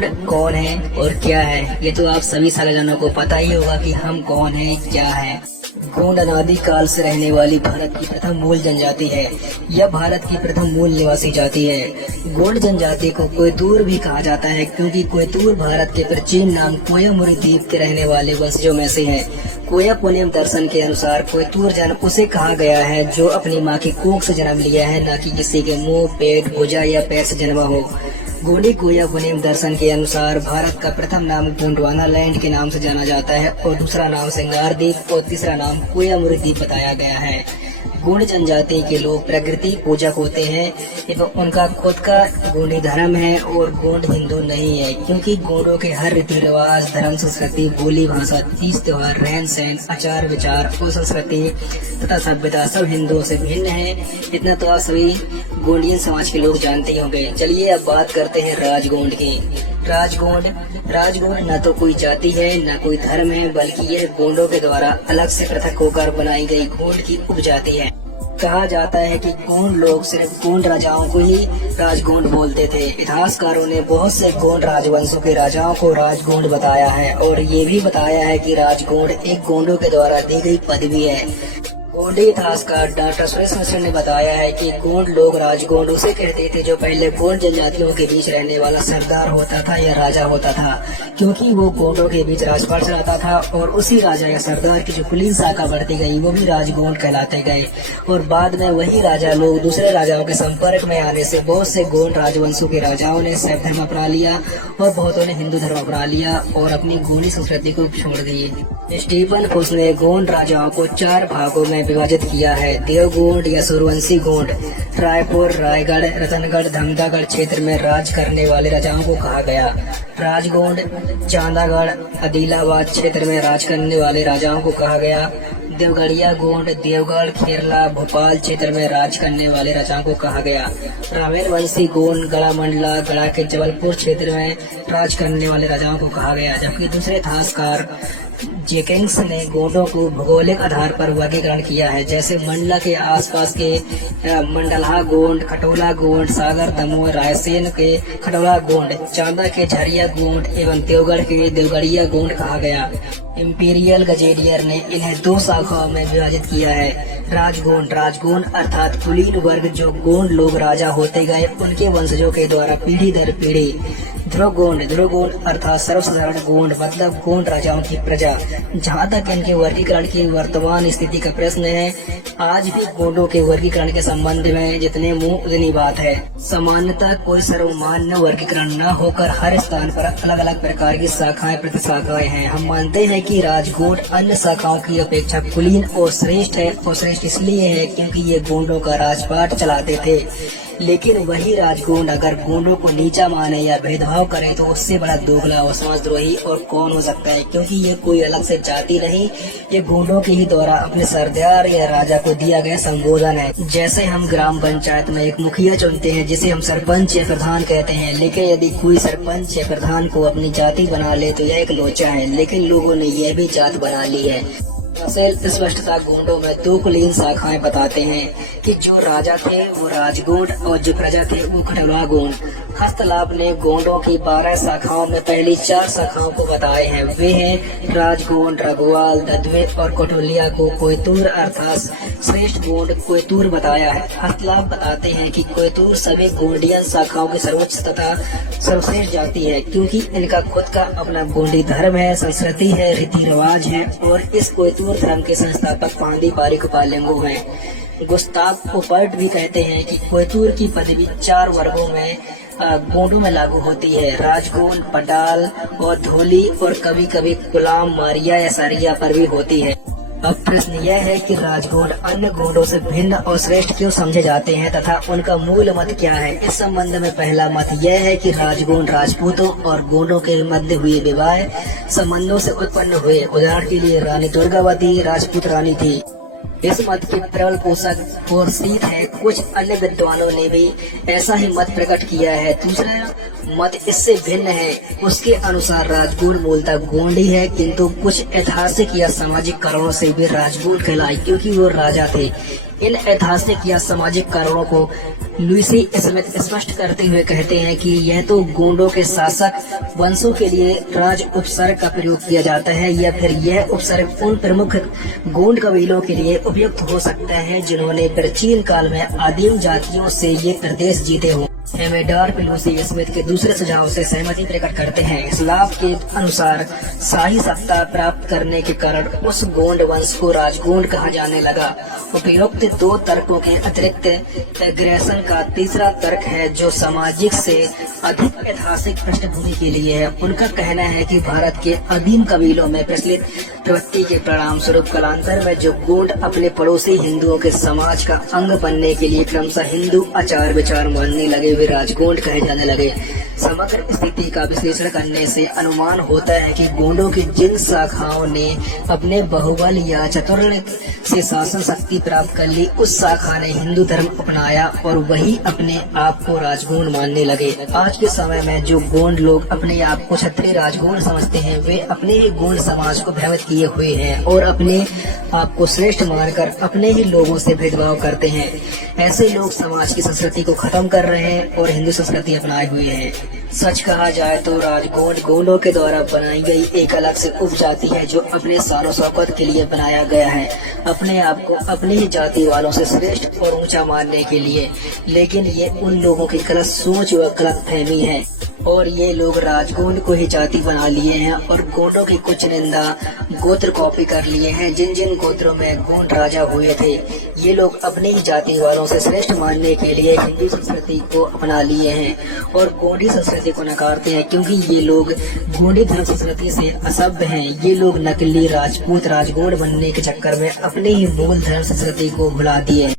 गोंड कौन है और क्या है, ये तो आप सभी सालेजानों को पता ही होगा कि हम कौन हैं, क्या है। गोंड अनादि काल से रहने वाली भारत की प्रथम मूल जनजाति है। यह भारत की प्रथम मूल निवासी जाति है। गोंड जनजाति को कोयतूर भी कहा जाता है, क्योंकि कोयतूर भारत के प्राचीन नाम कोयामुरी द्वीप के रहने वाले वंशजों में से है। कोया पुनेम दर्शन के अनुसार कोयतूर जन्म उसे कहा गया है जो अपनी माँ की कोख से जन्म लिया है, न कि किसी के मुंह, पेट, भुजा या पैर से जन्मा हो। गोंडी कोया पुनेम दर्शन के अनुसार भारत का प्रथम नाम गोंडवाना लैंड के नाम से जाना जाता है और दूसरा नाम सिंगार द्वीप और तीसरा नाम कोयामुरी द्वीप बताया गया है। गोंड जनजाति के लोग प्रकृति पूजक होते हैं एवं उनका खुद का गोंडी धर्म है और गोंड हिंदू नहीं है, क्योंकि गोंडों के हर रीति रिवाज, धर्म, संस्कृति, बोली, भाषा, तीज त्योहार, रहन सहन, आचार विचार और संस्कृति तथा सभ्यता सब हिंदुओं से भिन्न है। इतना तो आप सभी गोंडियन समाज के लोग जानते ही होंगे। चलिए अब बात करते हैं राजगोंड की। राजगोंड न तो कोई जाति है न कोई धर्म है, बल्कि यह गोंडों के द्वारा अलग से पृथक होकर बनाई गई गोंड की उपजाति है। कहा जाता है कि गोंड लोग सिर्फ गोंड राजाओं को ही राजगोंड बोलते थे। इतिहासकारों ने बहुत से गोंड राजवंशों के राजाओं को राजगोंड बताया है और ये भी बताया है कि राजगोंड एक गोंडों के द्वारा दी गई पदवी है। गोंडी इतिहासकार डॉक्टर सुरेश मिश्र ने बताया है कि गोंड लोग राजगोंड उसे कहते थे जो पहले गोंड जनजातियों के बीच रहने वाला सरदार होता था या राजा होता था, क्योंकि वो गोंडों के बीच राजपाट चलाता था और उसी राजा या सरदार की जो कुलीन शाखा बढ़ती गई वो भी राजगोंड कहलाते गए। और बाद में वही राजा लोग दूसरे राजाओं के संपर्क में आने से बहुत से गोंड राजवंशों के राजाओं ने शैव धर्म अपना लिया और बहुतों ने हिंदू धर्म अपना लिया और अपनी गोंडी संस्कृति को छोड़ दिए। स्टीफन फुस ने गोंड राजाओं को 4 भागों में विभाजित किया है। देवगोंड या सूर्यवंशी गोंड रायपुर, रायगढ़, रतनगढ़, धमदागढ़ क्षेत्र में राज करने वाले राजाओं को कहा गया। राजगोंड चांदागढ़, आदिलाबाद क्षेत्र में राज करने वाले राजाओं को कहा गया। देवगढ़िया गोंड देवगढ़, खेरला, भोपाल क्षेत्र में राज करने वाले राजाओं को कहा गया। रामेर वंशी गोंड गढ़ा मंडला, गढ़ा के जबलपुर क्षेत्र में राज करने वाले राजाओं को कहा गया। जबकि दूसरे इतिहासकार जेकिंग्स ने गोंडों को भौगोलिक आधार पर वर्गीकरण किया है, जैसे मंडला के आसपास के मंडलहा गोंड, खटोला गोंड, सागर, दमोह, रायसेन के खटोला गोंड, चांदा के झरिया गोंड एवं देवगढ़ के देवगढ़िया गोंड कहा गया। इंपीरियल गजेटियर ने इन्हें 2 शाखाओं में विभाजित किया है। राजगोंड अर्थात कुलीन वर्ग जो गोंड लोग राजा होते गए उनके वंशजों के द्वारा पीढ़ी दर पीढ़ी। ध्रुवगोंड अर्थात सर्वसाधारण गोंड मतलब गोंड राजाओं की प्रजा। जहाँ तक इनके वर्गीकरण की वर्तमान स्थिति का प्रश्न है, आज भी गोंडों के वर्गीकरण के संबंध में जितने मुंह उतनी बात है। सामान्यतः कोई सर्वमान्य वर्गीकरण न होकर हर स्थान पर अलग अलग प्रकार की शाखाएं प्रतिशाखाएं हैं। हम मानते हैं कि राजगोंड अन्य शाखाओं की अपेक्षा कुलीन और श्रेष्ठ है, और श्रेष्ठ इसलिए है क्योंकि ये गोंडों का राजपाट चलाते थे। लेकिन वही राजगोंड अगर गोंडों को नीचा माने या भेदभाव करे तो उससे बड़ा दोगला और समाजद्रोही और कौन हो सकता है, क्योंकि ये कोई अलग से जाति नहीं, ये गोंडों के ही द्वारा अपने सरदार या राजा को दिया गया संबोधन है। जैसे हम ग्राम पंचायत में एक मुखिया चुनते हैं जिसे हम सरपंच या प्रधान कहते हैं, लेकिन यदि कोई सरपंच या प्रधान को अपनी जाति बना ले तो यह एक लोचा है, लेकिन लोगों ने यह भी जात बना ली है। स्पष्टता गोंडों में 2 कुलीन शाखाएं बताते हैं कि जो राजा थे वो राजगोंड और जो प्रजा थे वो खटोला गोंड। हस्तलाभ ने गोंडों की 12 शाखाओं में पहली 4 शाखाओं को बताए हैं। वे हैं राजगोंड, रघुवाल, ददवे और कटोलिया को कोयतूर अर्थात श्रेष्ठ गोंड कोयतूर बताया है। हस्तलाभ बताते हैं कि कोयतूर सभी गोंडियन शाखाओं की सर्वोच्च तथा सर्वश्रेष्ठ जाति है, क्योंकि इनका खुद का अपना गोंडी धर्म है, संस्कृति है, रीति रिवाज है और इस कोयतूर धर्म के संस्थापक पांदी पारिक पालेंगो हैं। गुस्ताव ओपर्ट भी कहते हैं कि कोयतूर की पदवी 4 वर्गों में गोंडों में लागू होती है, राजगोंड, पटाल और धोली, और कभी कभी गुलाम, मारिया या सारिया पर भी होती है। अब प्रश्न यह है कि राजगोंड अन्य गोंडों से भिन्न और श्रेष्ठ क्यों समझे जाते हैं तथा उनका मूल मत क्या है। इस संबंध में पहला मत यह है कि राजगोंड राजपूतों और गोंडों के मध्य हुए विवाह संबंधों से उत्पन्न हुए। उदाहरण के लिए रानी दुर्गावती राजपूत रानी थी। इस मत के प्रबल पोषक और शीत है। कुछ अन्य विद्वानों ने भी ऐसा ही मत प्रकट किया है। दूसरा मत इससे भिन्न है। उसके अनुसार राजगोंड मूलतः गोंडी है, किंतु कुछ ऐतिहासिक या सामाजिक कारणों से वे राजगोंड कहलाए क्योंकि वो राजा थे। इन ऐतिहासिक या सामाजिक कारणों को लुईसी स्मिथ स्पष्ट करते हुए कहते हैं कि यह तो गोंडों के शासक वंशों के लिए राज उपसर्ग का प्रयोग किया जाता है, या फिर यह उपसर्ग उन प्रमुख गोंड कबीलों के लिए उपयुक्त हो सकता है जिन्होंने प्राचीन काल में आदिम जातियों से ये प्रदेश जीते हों। एमेडार लुईसी स्मिथ के दूसरे सुझाव से सहमति प्रकट करते हैं। इस लाभ के अनुसार शाही सत्ता प्राप्त करने के कारण उस गोंड वंश को राजगोंड कहा जाने लगा। उपयुक्त दो तर्कों के अतिरिक्त एग्रेशन का तीसरा तर्क है जो सामाजिक से अधिक ऐतिहासिक पृष्ठभूमि के लिए है। उनका कहना है कि भारत के आदिम कबीलों में प्रचलित प्रवृत्ति के परिणाम स्वरूप कालांतर में जो गोंड अपने पड़ोसी हिंदुओं के समाज का अंग बनने के लिए क्रमशः हिंदू आचार विचार मानने लगे, वे राजगोंड कहे जाने लगे। समग्र स्थिति का विश्लेषण करने से अनुमान होता है कि गोंडों की जिन शाखाओं ने अपने बाहुबल या चातुर्य से शासन शक्ति प्राप्त कर ली, उस शाखा ने हिंदू धर्म अपनाया और वही अपने आप को राजगोंड मानने लगे। आज के समय में जो गोंड लोग अपने आप को क्षत्रिय राजगोंड समझते हैं, वे अपने ही गोंड समाज को भ्रमित किए हुए हैं और अपने आप को श्रेष्ठ मानकर अपने ही लोगों से भेदभाव करते हैं। ऐसे लोग समाज की संस्कृति को खत्म कर रहे हैं और हिंदू संस्कृति अपनाए हुए हैं। सच कहा जाए तो राजगोंड गोंडों के द्वारा बनाई गई एक अलग से उपजाति है जो अपने शान शौकत के लिए बनाया गया है, अपने आप को अपनी ही जाति वालों से श्रेष्ठ और ऊंचा मानने के लिए। लेकिन ये उन लोगों की गलत सोच व गलत फहमी है और ये लोग राजगोंड को ही जाति बना लिए हैं और गोंडों की कुछ निंदा गोत्र कॉपी कर लिए हैं। जिन जिन गोत्रों में गोंड राजा हुए थे, ये लोग अपनी ही जाति वालों से श्रेष्ठ मानने के लिए हिंदू संस्कृति को अपना लिए हैं और गोंडी संस्कृति को नकारते हैं, क्योंकि ये लोग गोंडी धर्म संस्कृति से असभ्य हैं। ये लोग नकली राजपूत राजगोंड बनने के चक्कर में अपनी ही मूल धर्म संस्कृति को भुला दिए।